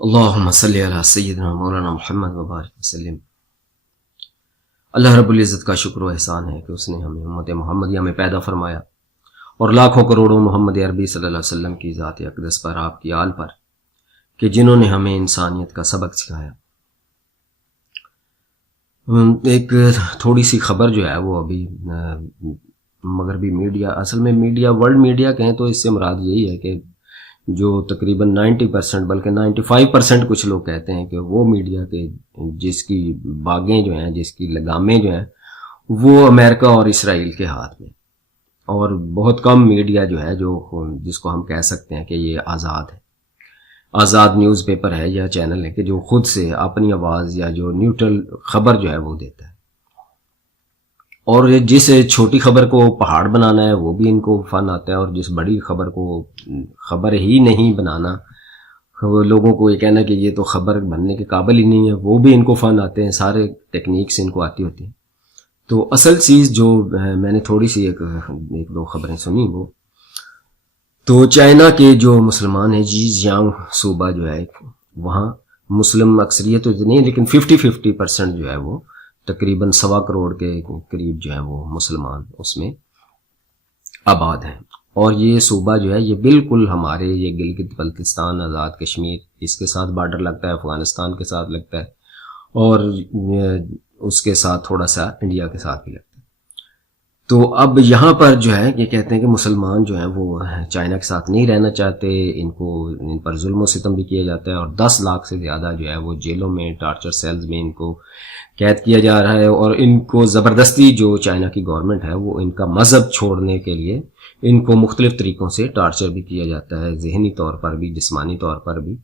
اللہم صلی علی سیدنا مولانا محمد وبارک وسلم۔ اللہ رب العزت کا شکر و احسان ہے کہ اس نے ہمیں امت محمدیہ میں پیدا فرمایا اور لاکھوں کروڑوں محمد عربی صلی اللہ علیہ وسلم کی ذات اقدس پر، آپ کی آل پر، کہ جنہوں نے ہمیں انسانیت کا سبق سکھایا۔ ایک تھوڑی سی خبر جو ہے وہ ابھی مغربی میڈیا، اصل میں میڈیا ورلڈ میڈیا کہیں تو اس سے مراد یہی ہے کہ جو تقریباً 90% بلکہ 95% کچھ لوگ کہتے ہیں کہ وہ میڈیا کے جس کی باغیں جو ہیں، جس کی لگامیں جو ہیں وہ امریکہ اور اسرائیل کے ہاتھ میں، اور بہت کم میڈیا جو ہے جو جس کو ہم کہہ سکتے ہیں کہ یہ آزاد ہے، آزاد نیوز پیپر ہے یا چینل ہے کہ جو خود سے اپنی آواز یا جو نیوٹرل خبر جو ہے وہ دیتا ہے۔ اور جس چھوٹی خبر کو پہاڑ بنانا ہے وہ بھی ان کو فن آتا ہے، اور جس بڑی خبر کو خبر ہی نہیں بنانا، لوگوں کو یہ کہنا کہ یہ تو خبر بننے کے قابل ہی نہیں ہے، وہ بھی ان کو فن آتے ہیں، سارے ٹیکنیکس ان کو آتی ہوتی ہیں۔ تو اصل چیز جو میں نے تھوڑی سی ایک دو خبریں سنی، وہ تو چائنا کے جو مسلمان ہیں، جیجیانگ صوبہ جو ہے، وہاں مسلم اکثریت تو نہیں لیکن 50% جو ہے وہ تقریباً 1.25 کروڑ کے قریب جو ہے وہ مسلمان اس میں آباد ہیں۔ اور یہ صوبہ جو ہے یہ بالکل ہمارے یہ گلگت بلتستان، آزاد کشمیر، اس کے ساتھ بارڈر لگتا ہے، افغانستان کے ساتھ لگتا ہے، اور اس کے ساتھ تھوڑا سا انڈیا کے ساتھ بھی لگتا ہے۔ تو اب یہاں پر جو ہے یہ کہتے ہیں کہ مسلمان جو ہیں وہ چائنا کے ساتھ نہیں رہنا چاہتے، ان پر ظلم و ستم بھی کیا جاتا ہے، اور 10 لاکھ سے زیادہ جو ہے وہ جیلوں میں، ٹارچر سیلز میں ان کو قید کیا جا رہا ہے، اور ان کو زبردستی جو چائنا کی گورنمنٹ ہے وہ ان کا مذہب چھوڑنے کے لیے ان کو مختلف طریقوں سے ٹارچر بھی کیا جاتا ہے، ذہنی طور پر بھی، جسمانی طور پر بھی۔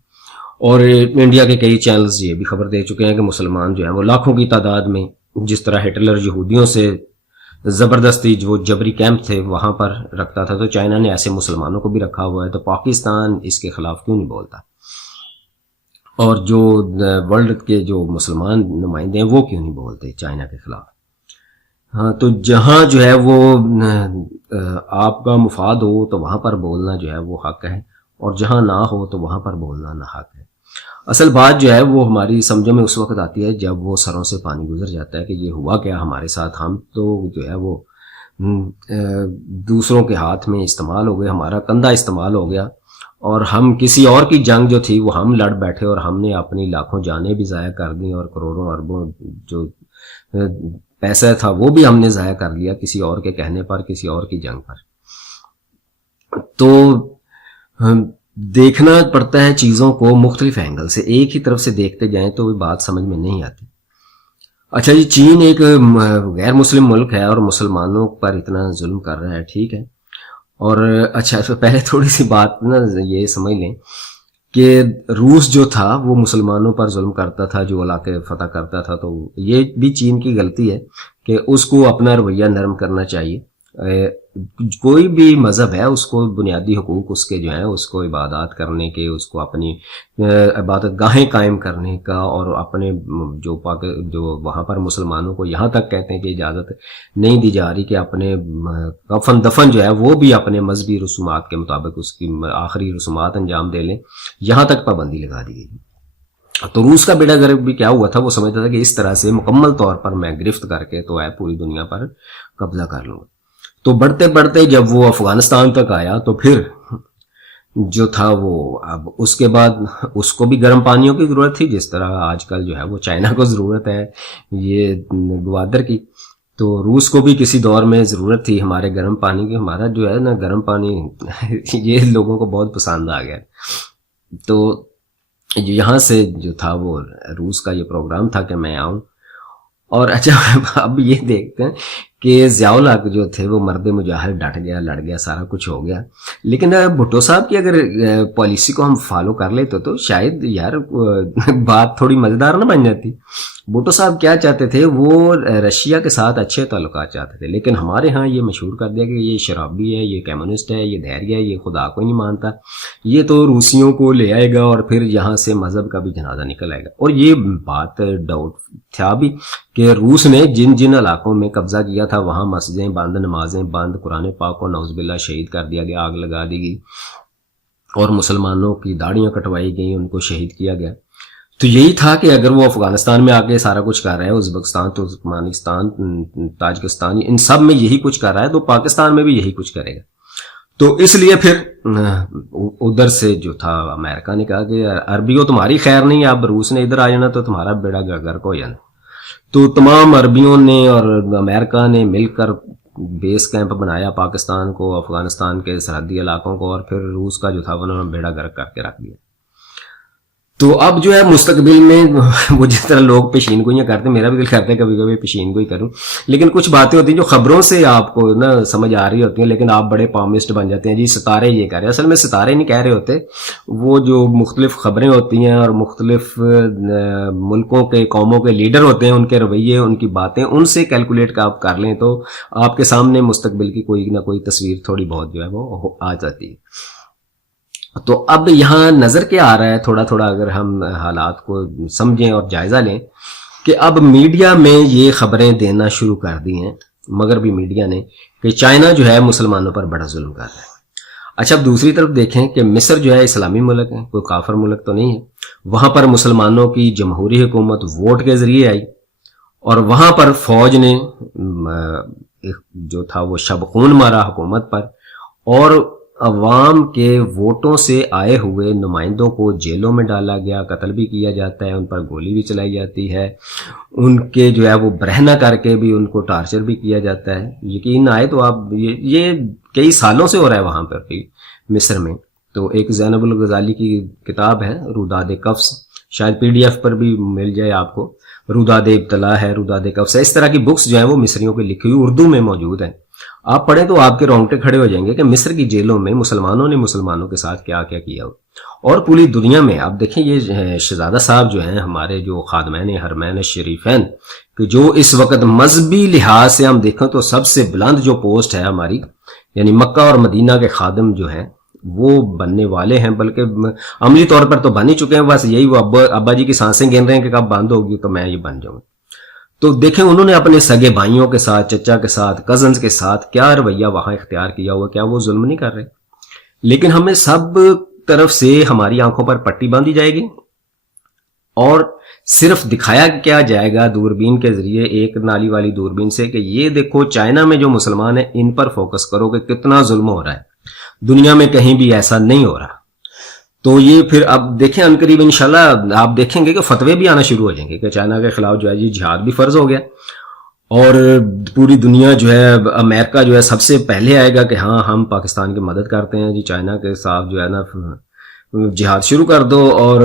اور انڈیا کے کئی چینلز یہ بھی خبر دے چکے ہیں کہ مسلمان جو ہیں وہ لاکھوں کی تعداد میں، جس طرح ہٹلر یہودیوں سے زبردستی جو جبری کیمپ تھے وہاں پر رکھتا تھا، تو چائنا نے ایسے مسلمانوں کو بھی رکھا ہوا ہے۔ تو پاکستان اس کے خلاف کیوں نہیں بولتا، اور جو ورلڈ کے جو مسلمان نمائندے ہیں وہ کیوں نہیں بولتے چائنا کے خلاف؟ ہاں، تو جہاں جو ہے وہ آپ کا مفاد ہو تو وہاں پر بولنا جو ہے وہ حق ہے، اور جہاں نہ ہو تو وہاں پر بولنا نہ حق ہے۔ اصل بات جو ہے وہ ہماری سمجھوں میں اس وقت آتی ہے جب وہ سروں سے پانی گزر جاتا ہے کہ یہ ہوا کیا ہمارے ساتھ، ہم تو جو ہے وہ دوسروں کے ہاتھ میں استعمال ہو گئے، ہمارا کندھا استعمال ہو گیا، اور ہم کسی اور کی جنگ جو تھی وہ ہم لڑ بیٹھے، اور ہم نے اپنی لاکھوں جانیں بھی ضائع کر دیں، اور کروڑوں اربوں جو پیسہ تھا وہ بھی ہم نے ضائع کر لیا کسی اور کے کہنے پر، کسی اور کی جنگ پر۔ تو دیکھنا پڑتا ہے چیزوں کو مختلف اینگل سے، ایک ہی طرف سے دیکھتے جائیں تو وہ بات سمجھ میں نہیں آتی۔ اچھا جی، چین ایک غیر مسلم ملک ہے اور مسلمانوں پر اتنا ظلم کر رہا ہے، ٹھیک ہے۔ اور اچھا پہلے تھوڑی سی بات نا یہ سمجھ لیں کہ روس جو تھا وہ مسلمانوں پر ظلم کرتا تھا، جو علاقے فتح کرتا تھا، تو یہ بھی چین کی غلطی ہے کہ اس کو اپنا رویہ نرم کرنا چاہیے۔ کوئی بھی مذہب ہے اس کو بنیادی حقوق اس کے جو ہیں اس کو عبادات کرنے کے، اس کو اپنی عبادت گاہیں قائم کرنے کا، اور اپنے جو وہاں پر مسلمانوں کو یہاں تک کہتے ہیں کہ اجازت نہیں دی جا رہی کہ اپنے کفن دفن جو ہے وہ بھی اپنے مذہبی رسومات کے مطابق اس کی آخری رسومات انجام دے لیں، یہاں تک پابندی لگا دی گئی۔ تو روس کا بیڑا گرک بھی کیا ہوا تھا، وہ سمجھتا تھا کہ اس طرح سے مکمل طور پر میں گرفت کر کے تو ہے پوری دنیا پر قبضہ کر لوں گا۔ تو بڑھتے بڑھتے جب وہ افغانستان تک آیا تو پھر جو تھا وہ اب اس کے بعد اس کو بھی گرم پانیوں کی ضرورت تھی، جس طرح آج کل جو ہے وہ چائنا کو ضرورت ہے یہ گوادر کی، تو روس کو بھی کسی دور میں ضرورت تھی ہمارے گرم پانی کی۔ ہمارا جو ہے نا گرم پانی یہ لوگوں کو بہت پسند آ گیا، تو یہاں سے جو تھا وہ روس کا یہ پروگرام تھا کہ میں آؤں۔ اور اچھا اب یہ دیکھتے ہیں کہ ضیاء الحق جو تھے وہ مرد مجاہد، ڈٹ گیا، لڑ گیا، سارا کچھ ہو گیا، لیکن بھٹو صاحب کی اگر پالیسی کو ہم فالو کر لیتے تو شاید یار بات تھوڑی مزیدار نہ بن جاتی۔ بھٹو صاحب کیا چاہتے تھے، وہ رشیا کے ساتھ اچھے تعلقات چاہتے تھے، لیکن ہمارے ہاں یہ مشہور کر دیا کہ یہ شرابی ہے، یہ کمیونسٹ ہے، یہ دھیریہ ہے، یہ خدا کو نہیں مانتا، یہ تو روسیوں کو لے آئے گا اور پھر یہاں سے مذہب کا بھی جنازہ نکل آئے گا۔ اور یہ بات ڈاؤٹ تھا بھی کہ روس نے جن جن علاقوں میں قبضہ کیا تھا وہاں مسجدیں بند، نمازیں بند، قرآن پاک کو نعوذ باللہ شہید کر دیا گیا، آگ لگا دی گئی، اور مسلمانوں کی داڑیاں کٹوائی گئیں، ان کو شہید کیا گیا. تو یہی تھا کہ اگر وہ افغانستان میں آ کے سارا کچھ کر رہا ہے، ازبکستان، ترکمانستان، تاجکستان، ان سب میں یہی کچھ کر رہا ہے، تو پاکستان میں بھی یہی کچھ کرے گا. تو اس لیے پھر ادھر سے جو تھا امریکہ نے کہا کہ عربیوں تمہاری خیر نہیں، اب روس نے ادھر آ جانا تو تمہارا بیڑا گرک ہو جانا. تو تمام عربیوں نے اور امریکہ نے مل کر بیس کیمپ بنایا پاکستان کو، افغانستان کے سرحدی علاقوں کو، اور پھر روس کا جو تھا انہوں نے بیڑا گرک کر کے رکھ دیا. تو اب جو ہے مستقبل میں وہ جس طرح لوگ پیشین گوئیاں کرتے ہیں، میرا بھی دل کرتا ہے کبھی کبھی پیشین گوئی کروں، لیکن کچھ باتیں ہوتی ہیں جو خبروں سے آپ کو نا سمجھ آ رہی ہوتی ہیں، لیکن آپ بڑے پامسٹ بن جاتے ہیں. جی ستارے یہ کہہ رہے ہیں، اصل میں ستارے نہیں کہہ رہے ہوتے، وہ جو مختلف خبریں ہوتی ہیں اور مختلف ملکوں کے قوموں کے لیڈر ہوتے ہیں، ان کے رویے، ان کی باتیں، ان سے کیلکولیٹ کا آپ کر لیں تو آپ کے سامنے مستقبل کی کوئی نہ کوئی تصویر تھوڑی بہت جو ہے وہ آ جاتی ہے. تو اب یہاں نظر کیا آ رہا ہے، تھوڑا تھوڑا اگر ہم حالات کو سمجھیں اور جائزہ لیں، کہ اب میڈیا میں یہ خبریں دینا شروع کر دی ہیں مغربی میڈیا نے کہ چائنا جو ہے مسلمانوں پر بڑا ظلم کر رہا ہے. اچھا اب دوسری طرف دیکھیں کہ مصر جو ہے اسلامی ملک ہے، کوئی کافر ملک تو نہیں ہے، وہاں پر مسلمانوں کی جمہوری حکومت ووٹ کے ذریعے آئی، اور وہاں پر فوج نے جو تھا وہ شب خون مارا حکومت پر، اور عوام کے ووٹوں سے آئے ہوئے نمائندوں کو جیلوں میں ڈالا گیا، قتل بھی کیا جاتا ہے، ان پر گولی بھی چلائی جاتی ہے، ان کے جو ہے وہ برہنہ کر کے بھی ان کو ٹارچر بھی کیا جاتا ہے. یقین آئے تو آپ یہ کئی سالوں سے ہو رہا ہے وہاں پر بھی مصر میں. تو ایک زینب الغزالی کی کتاب ہے روداد قفص، شاید PDF پر بھی مل جائے آپ کو، روداد ابتلا ہے، روداد قفص ہے، اس طرح کی بکس جو ہیں وہ مصریوں کی لکھی ہوئی اردو میں موجود ہیں. آپ پڑھیں تو آپ کے رونگٹے کھڑے ہو جائیں گے کہ مصر کی جیلوں میں مسلمانوں نے مسلمانوں کے ساتھ کیا کیا کیا. اور پوری دنیا میں آپ دیکھیں یہ شہزادہ صاحب جو ہیں ہمارے جو خادمین حرمین شریفین، کہ جو اس وقت مذہبی لحاظ سے ہم دیکھیں تو سب سے بلند جو پوسٹ ہے ہماری، یعنی مکہ اور مدینہ کے خادم جو ہیں وہ بننے والے ہیں، بلکہ عملی طور پر تو بن ہی چکے ہیں، بس یہی وہ ابا جی کی سانسیں گن رہے ہیں کہ کب بند ہوگی تو میں یہ بن جاؤں. تو دیکھیں انہوں نے اپنے سگے بھائیوں کے ساتھ، چچا کے ساتھ، کزنز کے ساتھ کیا رویہ وہاں اختیار کیا ہوا، کیا وہ ظلم نہیں کر رہے؟ لیکن ہمیں سب طرف سے ہماری آنکھوں پر پٹی باندھی جائے گی اور صرف دکھایا کیا جائے گا دوربین کے ذریعے، ایک نالی والی دوربین سے، کہ یہ دیکھو چائنا میں جو مسلمان ہیں ان پر فوکس کرو کہ کتنا ظلم ہو رہا ہے، دنیا میں کہیں بھی ایسا نہیں ہو رہا. تو یہ پھر اب دیکھیں عنقریب انشاءاللہ آپ دیکھیں گے کہ فتوے بھی آنا شروع ہو جائیں گے کہ چائنا کے خلاف جو ہے یہ جہاد بھی فرض ہو گیا، اور پوری دنیا جو ہے، امریکہ جو ہے سب سے پہلے آئے گا کہ ہاں ہم پاکستان کی مدد کرتے ہیں جی، چائنا کے ساتھ جو ہے نا جہاد شروع کر دو، اور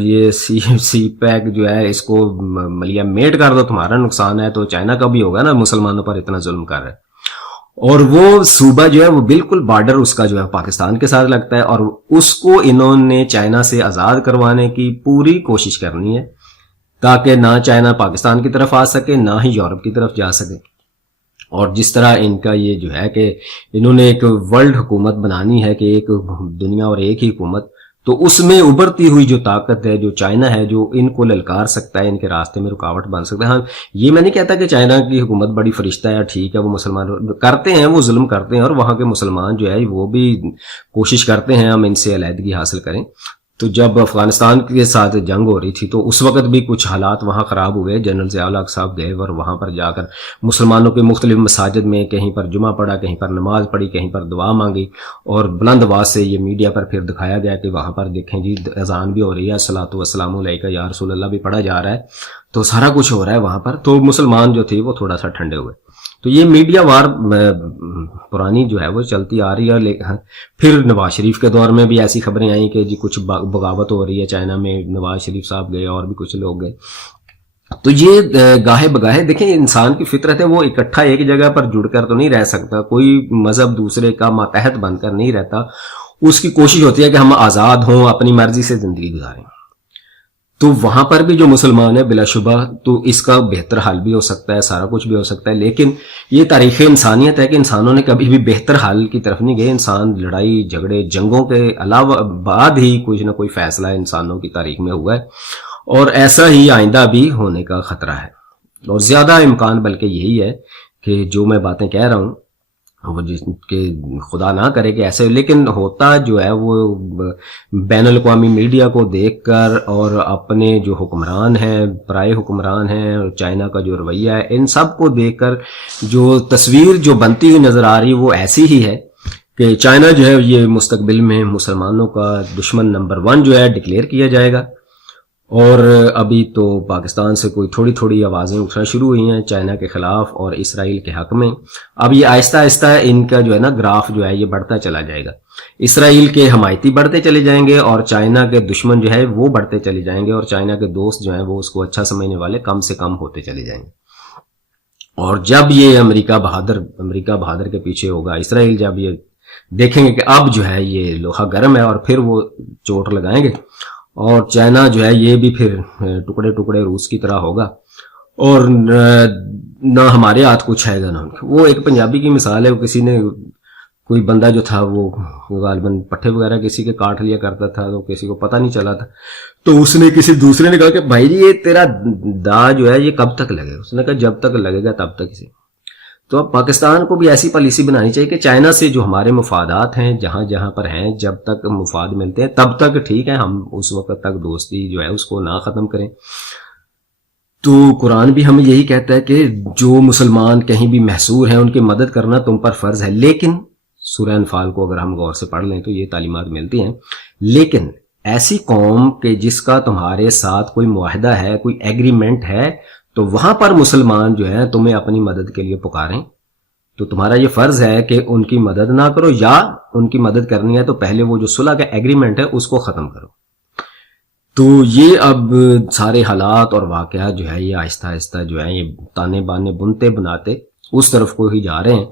یہ سی پیک جو ہے اس کو ملیا میٹ کر دو، تمہارا نقصان ہے. تو چائنا کا بھی ہوگا نا مسلمانوں پر اتنا ظلم کر رہا ہے، اور وہ صوبہ جو ہے وہ بالکل بارڈر اس کا جو ہے پاکستان کے ساتھ لگتا ہے، اور اس کو انہوں نے چائنا سے آزاد کروانے کی پوری کوشش کرنی ہے تاکہ نہ چائنا پاکستان کی طرف آ سکے نہ ہی یورپ کی طرف جا سکے. اور جس طرح ان کا یہ جو ہے کہ انہوں نے ایک ورلڈ حکومت بنانی ہے کہ ایک دنیا اور ایک ہی حکومت، تو اس میں ابھرتی ہوئی جو طاقت ہے جو چائنا ہے، جو ان کو للکار سکتا ہے، ان کے راستے میں رکاوٹ بن سکتا ہے. ہاں یہ میں نہیں کہتا کہ چائنا کی حکومت بڑی فرشتہ ہے، ٹھیک ہے وہ مسلمان کرتے ہیں، وہ ظلم کرتے ہیں، اور وہاں کے مسلمان جو ہے وہ بھی کوشش کرتے ہیں ہم ان سے علیحدگی حاصل کریں. تو جب افغانستان کے ساتھ جنگ ہو رہی تھی تو اس وقت بھی کچھ حالات وہاں خراب ہوئے، جنرل ضیاء الحق صاحب گئے اور وہاں پر جا کر مسلمانوں کے مختلف مساجد میں کہیں پر جمعہ پڑھا، کہیں پر نماز پڑھی، کہیں پر دعا مانگی، اور بلند آواز سے یہ میڈیا پر پھر دکھایا گیا کہ وہاں پر دیکھیں جی اذان بھی ہو رہی ہے، الصلاۃ والسلام علیکہ یا رسول اللہ بھی پڑھا جا رہا ہے، تو سارا کچھ ہو رہا ہے وہاں پر. تو مسلمان جو تھے وہ تھوڑا سا ٹھنڈے ہوئے. تو یہ میڈیا وار پرانی جو ہے وہ چلتی آ رہی ہے. لیکن پھر نواز شریف کے دور میں بھی ایسی خبریں آئیں کہ جی کچھ بغاوت ہو رہی ہے چائنا میں، نواز شریف صاحب گئے اور بھی کچھ لوگ گئے. تو یہ گاہے بگاہے دیکھیں انسان کی فطرت ہے، وہ اکٹھا ایک جگہ پر جڑ کر تو نہیں رہ سکتا، کوئی مذہب دوسرے کا ماتحت بن کر نہیں رہتا، اس کی کوشش ہوتی ہے کہ ہم آزاد ہوں، اپنی مرضی سے زندگی گزاریں. تو وہاں پر بھی جو مسلمان ہے بلا شبہ تو اس کا بہتر حال بھی ہو سکتا ہے، سارا کچھ بھی ہو سکتا ہے، لیکن یہ تاریخ انسانیت ہے کہ انسانوں نے کبھی بھی بہتر حال کی طرف نہیں گئے. انسان لڑائی جھگڑے جنگوں کے علاوہ بعد ہی کچھ نہ کوئی فیصلہ انسانوں کی تاریخ میں ہوا ہے، اور ایسا ہی آئندہ بھی ہونے کا خطرہ ہے، اور زیادہ امکان بلکہ یہی ہے کہ جو میں باتیں کہہ رہا ہوں وہ جس کے خدا نہ کرے کہ ایسے، لیکن ہوتا جو ہے وہ بین الاقوامی میڈیا کو دیکھ کر اور اپنے جو حکمران ہیں، پرائے حکمران ہیں، اور چائنا کا جو رویہ ہے، ان سب کو دیکھ کر جو تصویر جو بنتی ہوئی نظر آ رہی وہ ایسی ہی ہے کہ چائنا جو ہے یہ مستقبل میں مسلمانوں کا دشمن نمبر 1 جو ہے ڈکلیئر کیا جائے گا. اور ابھی تو پاکستان سے کوئی تھوڑی تھوڑی آوازیں اٹھنا شروع ہوئی ہیں چائنا کے خلاف اور اسرائیل کے حق میں. اب یہ آہستہ آہستہ ان کا جو ہے نا گراف جو ہے یہ بڑھتا چلا جائے گا. اسرائیل کے حمایتی بڑھتے چلے جائیں گے اور چائنا کے دشمن جو ہے وہ بڑھتے چلے جائیں گے، اور چائنا کے دوست جو ہیں وہ اس کو اچھا سمجھنے والے کم سے کم ہوتے چلے جائیں گے. اور جب یہ امریکہ بہادر کے پیچھے ہوگا، اسرائیل جب یہ دیکھیں گے کہ اب جو ہے یہ لوہا گرم ہے، اور پھر وہ چوٹ لگائیں گے. اور چائنا جو ہے یہ بھی پھر ٹکڑے ٹکڑے روس کی طرح ہوگا، اور نہ ہمارے ہاتھ کچھ آئے گا نہ. وہ ایک پنجابی کی مثال ہے، وہ کسی نے کوئی بندہ جو تھا وہ غالباً پٹھے وغیرہ کسی کے کاٹ لیا کرتا تھا، تو کسی کو پتہ نہیں چلا تھا، تو اس نے کسی دوسرے نے کہا کہ بھائی جی یہ تیرا دا جو ہے یہ کب تک لگے؟ اس نے کہا جب تک لگے گا تب تک اسے. تو اب پاکستان کو بھی ایسی پالیسی بنانی چاہیے کہ چائنا سے جو ہمارے مفادات ہیں جہاں جہاں پر ہیں، جب تک مفاد ملتے ہیں تب تک ٹھیک ہے، ہم اس وقت تک دوستی جو ہے اس کو نہ ختم کریں. تو قرآن بھی ہمیں یہی کہتا ہے کہ جو مسلمان کہیں بھی محصور ہیں ان کی مدد کرنا تم پر فرض ہے. لیکن سورہ انفال کو اگر ہم غور سے پڑھ لیں تو یہ تعلیمات ملتی ہیں، لیکن ایسی قوم کہ جس کا تمہارے ساتھ کوئی معاہدہ ہے، کوئی ایگریمنٹ ہے، تو وہاں پر مسلمان جو ہیں تمہیں اپنی مدد کے لیے پکاریں، تو تمہارا یہ فرض ہے کہ ان کی مدد نہ کرو، یا ان کی مدد کرنی ہے تو پہلے وہ جو صلح کا ایگریمنٹ ہے اس کو ختم کرو. تو یہ اب سارے حالات اور واقعات جو ہے یہ آہستہ آہستہ جو ہے یہ تانے بانے بنتے بناتے اس طرف کو ہی جا رہے ہیں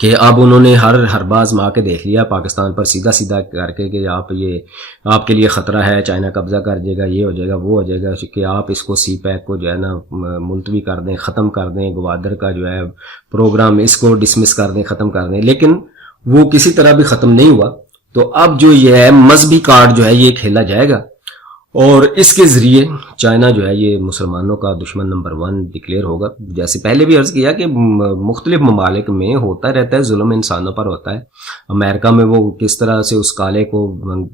کہ اب انہوں نے ہر باز ماں کے دیکھ لیا پاکستان پر سیدھا سیدھا کر کے کہ آپ کے لیے خطرہ ہے، چائنا قبضہ کر جائے گا، یہ ہو جائے گا، وہ ہو جائے گا، کہ آپ اس کو سی پیک کو جو ہے نا ملتوی کر دیں، ختم کر دیں، گوادر کا جو ہے پروگرام اس کو ڈسمس کر دیں، ختم کر دیں. لیکن وہ کسی طرح بھی ختم نہیں ہوا. تو اب جو یہ ہے مذہبی کارڈ جو ہے یہ کھیلا جائے گا، اور اس کے ذریعے چائنا جو ہے یہ مسلمانوں کا دشمن نمبر 1 ڈکلیئر ہوگا. جیسے پہلے بھی عرض کیا کہ مختلف ممالک میں ہوتا رہتا ہے ظلم، انسانوں پر ہوتا ہے. امریکہ میں وہ کس طرح سے اس کالے کو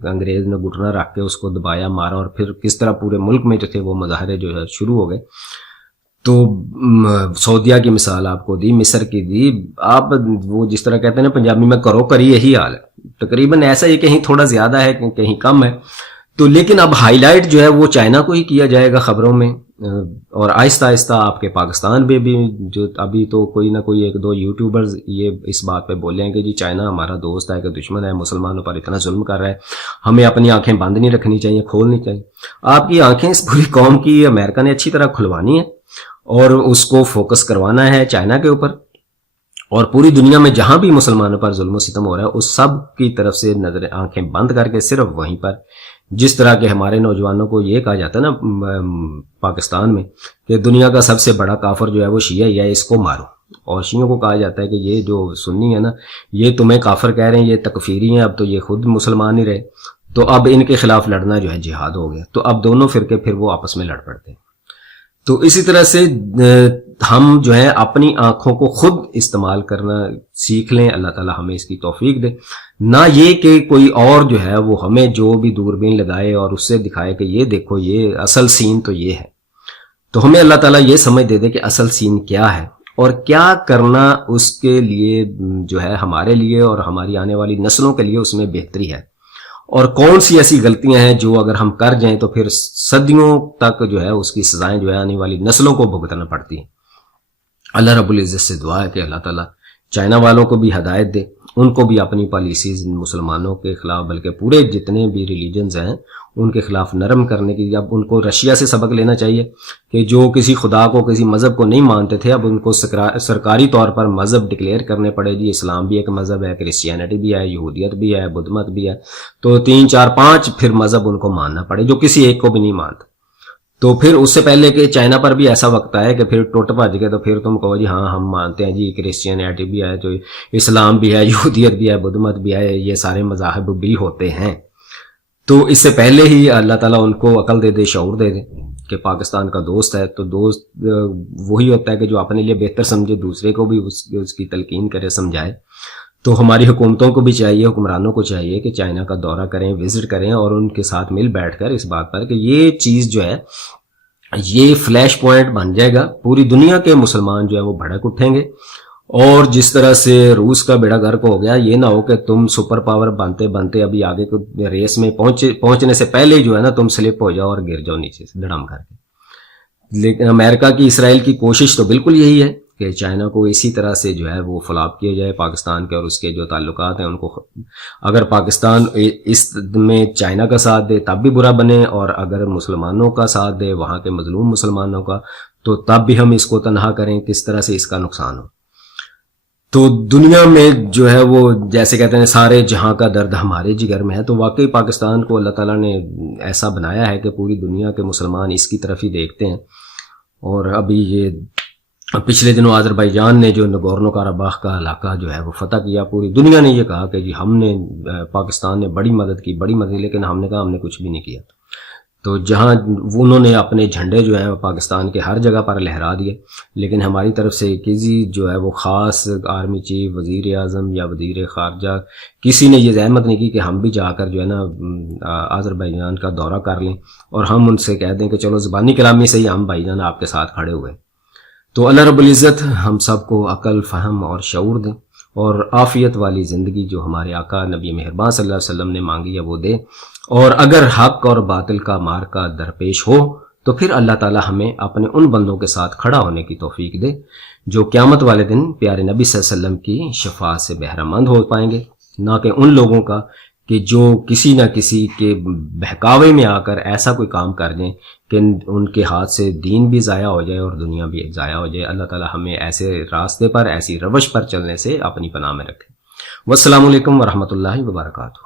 انگریز نے گھٹنا رکھ کے اس کو دبایا، مارا، اور پھر کس طرح پورے ملک میں جو تھے وہ مظاہرے جو ہے شروع ہو گئے. تو سعودیہ کی مثال آپ کو دی، مصر کی دی. آپ وہ جس طرح کہتے ہیں نا پنجابی میں کرو کری، یہی حال ہے. تقریباً ایسا ہی، کہیں تھوڑا زیادہ ہے کہیں کم ہے. تو لیکن اب ہائی لائٹ جو ہے وہ چائنا کو ہی کیا جائے گا خبروں میں، اور آہستہ آہستہ آپ کے پاکستان میں بھی جو ابھی تو کوئی نہ کوئی 1-2 یوٹیوبرز یہ اس بات پہ بولے ہیں کہ جی چائنا ہمارا دوست ہے کہ دشمن ہے، مسلمانوں پر اتنا ظلم کر رہا ہے، ہمیں اپنی آنکھیں بند نہیں رکھنی چاہیے، کھولنی چاہیے. آپ کی آنکھیں اس پوری قوم کی امریکہ نے اچھی طرح کھلوانی ہے اور اس کو فوکس کروانا ہے چائنا کے اوپر، اور پوری دنیا میں جہاں بھی مسلمانوں پر ظلم و ستم ہو رہا ہے اس سب کی طرف سے نظر آنکھیں بند کر کے صرف وہیں پر، جس طرح کہ ہمارے نوجوانوں کو یہ کہا جاتا ہے نا پاکستان میں کہ دنیا کا سب سے بڑا کافر جو ہے وہ شیعہ ہی ہے، اس کو مارو. اور شیعوں کو کہا جاتا ہے کہ یہ جو سنی ہے نا یہ تمہیں کافر کہہ رہے ہیں، یہ تکفیری ہیں، اب تو یہ خود مسلمان ہی رہے، تو اب ان کے خلاف لڑنا جو ہے جہاد ہو گیا. تو اب دونوں فرقے پھر وہ آپس میں لڑ پڑتے ہیں. تو اسی طرح سے ہم جو ہے اپنی آنکھوں کو خود استعمال کرنا سیکھ لیں، اللہ تعالی ہمیں اس کی توفیق دے. نہ یہ کہ کوئی اور جو ہے وہ ہمیں جو بھی دوربین لگائے اور اس سے دکھائے کہ یہ دیکھو یہ اصل سین تو یہ ہے. تو ہمیں اللہ تعالیٰ یہ سمجھ دے دے کہ اصل سین کیا ہے اور کیا کرنا اس کے لیے جو ہے ہمارے لیے اور ہماری آنے والی نسلوں کے لیے اس میں بہتری ہے، اور کون سی ایسی غلطیاں ہیں جو اگر ہم کر جائیں تو پھر صدیوں تک جو ہے اس کی سزائیں جو ہے آنے والی نسلوں کو بھگتنا پڑتی ہیں. اللہ رب العزت سے دعا ہے کہ اللہ تعالیٰ چائنا والوں کو بھی ہدایت دے، ان کو بھی اپنی پالیسیز مسلمانوں کے خلاف بلکہ پورے جتنے بھی ریلیجنز ہیں ان کے خلاف نرم کرنے کی. اب ان کو رشیا سے سبق لینا چاہیے کہ جو کسی خدا کو کسی مذہب کو نہیں مانتے تھے اب ان کو سرکاری طور پر مذہب ڈکلیئر کرنے پڑے. جی اسلام بھی ایک مذہب ہے، کرسچینٹی بھی ہے، یہودیت بھی ہے، بدھ مت بھی ہے، تو 3 4 5 پھر مذہب ان کو ماننا پڑے جو کسی ایک کو بھی نہیں مانتا. تو پھر اس سے پہلے کہ چائنا پر بھی ایسا وقت آئے کہ پھر ٹوٹ بھج گئے تو پھر تم کہو جی ہاں ہم مانتے ہیں جی کرسچینٹی بھی ہے، جو اسلام بھی ہے، یہودیت بھی ہے، بدھ مت بھی ہے، یہ سارے مذاہب بھی ہوتے ہیں. تو اس سے پہلے ہی اللہ تعالیٰ ان کو عقل دے دے، شعور دے دے کہ پاکستان کا دوست ہے تو دوست وہی ہوتا ہے کہ جو اپنے لیے بہتر سمجھے دوسرے کو بھی اس کی تلقین کرے، سمجھائے. تو ہماری حکومتوں کو بھی چاہیے، حکمرانوں کو چاہیے کہ چائنا کا دورہ کریں، وزٹ کریں اور ان کے ساتھ مل بیٹھ کر اس بات پر کہ یہ چیز جو ہے یہ فلیش پوائنٹ بن جائے گا، پوری دنیا کے مسلمان جو ہے وہ بھڑک اٹھیں گے. اور جس طرح سے روس کا بیڑا غرق ہو گیا، یہ نہ ہو کہ تم سپر پاور بنتے بنتے ابھی آگے کو ریس میں پہنچنے سے پہلے جو ہے نا تم سلپ ہو جاؤ اور گر جاؤ نیچے سے دھڑام کر کے. لیکن امریکہ کی، اسرائیل کی کوشش تو بالکل یہی ہے کہ چائنا کو اسی طرح سے جو ہے وہ فلاپ کیا جائے، پاکستان کے اور اس کے جو تعلقات ہیں ان کو. اگر پاکستان اس میں چائنا کا ساتھ دے تب بھی برا بنے، اور اگر مسلمانوں کا ساتھ دے، وہاں کے مظلوم مسلمانوں کا، تو تب بھی ہم اس کو تنہا کریں، کس طرح سے اس کا نقصان ہو. تو دنیا میں جو ہے وہ جیسے کہتے ہیں سارے جہاں کا درد ہمارے جگر میں ہے. تو واقعی پاکستان کو اللہ تعالیٰ نے ایسا بنایا ہے کہ پوری دنیا کے مسلمان اس کی طرف ہی دیکھتے ہیں. اور ابھی یہ پچھلے دنوں آذربائیجان نے جو نگورنو کاراباخ کا علاقہ جو ہے وہ فتح کیا، پوری دنیا نے یہ کہا کہ جی ہم نے، پاکستان نے بڑی مدد کی، لیکن ہم نے کہا ہم نے کچھ بھی نہیں کیا. تو جہاں انہوں نے اپنے جھنڈے جو ہیں پاکستان کے ہر جگہ پر لہرا دیے، لیکن ہماری طرف سے کسی جو ہے وہ خاص آرمی چیف، وزیر اعظم یا وزیر خارجہ کسی نے یہ زحمت نہیں کی کہ ہم بھی جا کر جو ہے نا آذربائیجان کا دورہ کر لیں اور ہم ان سے کہہ دیں کہ چلو زبانی کلامی سے ہی ہم بھائی جان آپ کے ساتھ کھڑے ہوئے. تو اللہ رب العزت ہم سب کو عقل، فہم اور شعور دیں، اور عافیت والی زندگی جو ہمارے آقا نبی مہربان صلی اللہ علیہ وسلم نے مانگی ہے وہ دے. اور اگر حق اور باطل کا مارکا درپیش ہو تو پھر اللہ تعالی ہمیں اپنے ان بندوں کے ساتھ کھڑا ہونے کی توفیق دے جو قیامت والے دن پیارے نبی صلی اللہ علیہ وسلم کی شفاعت سے بہرہ مند ہو پائیں گے، نہ کہ ان لوگوں کا کہ جو کسی نہ کسی کے بہکاوے میں آ کر ایسا کوئی کام کر دیں کہ ان کے ہاتھ سے دین بھی ضائع ہو جائے اور دنیا بھی ضائع ہو جائے. اللہ تعالی ہمیں ایسے راستے پر، ایسی روش پر چلنے سے اپنی پناہ میں رکھے. والسلام علیکم ورحمۃ اللہ وبرکاتہ.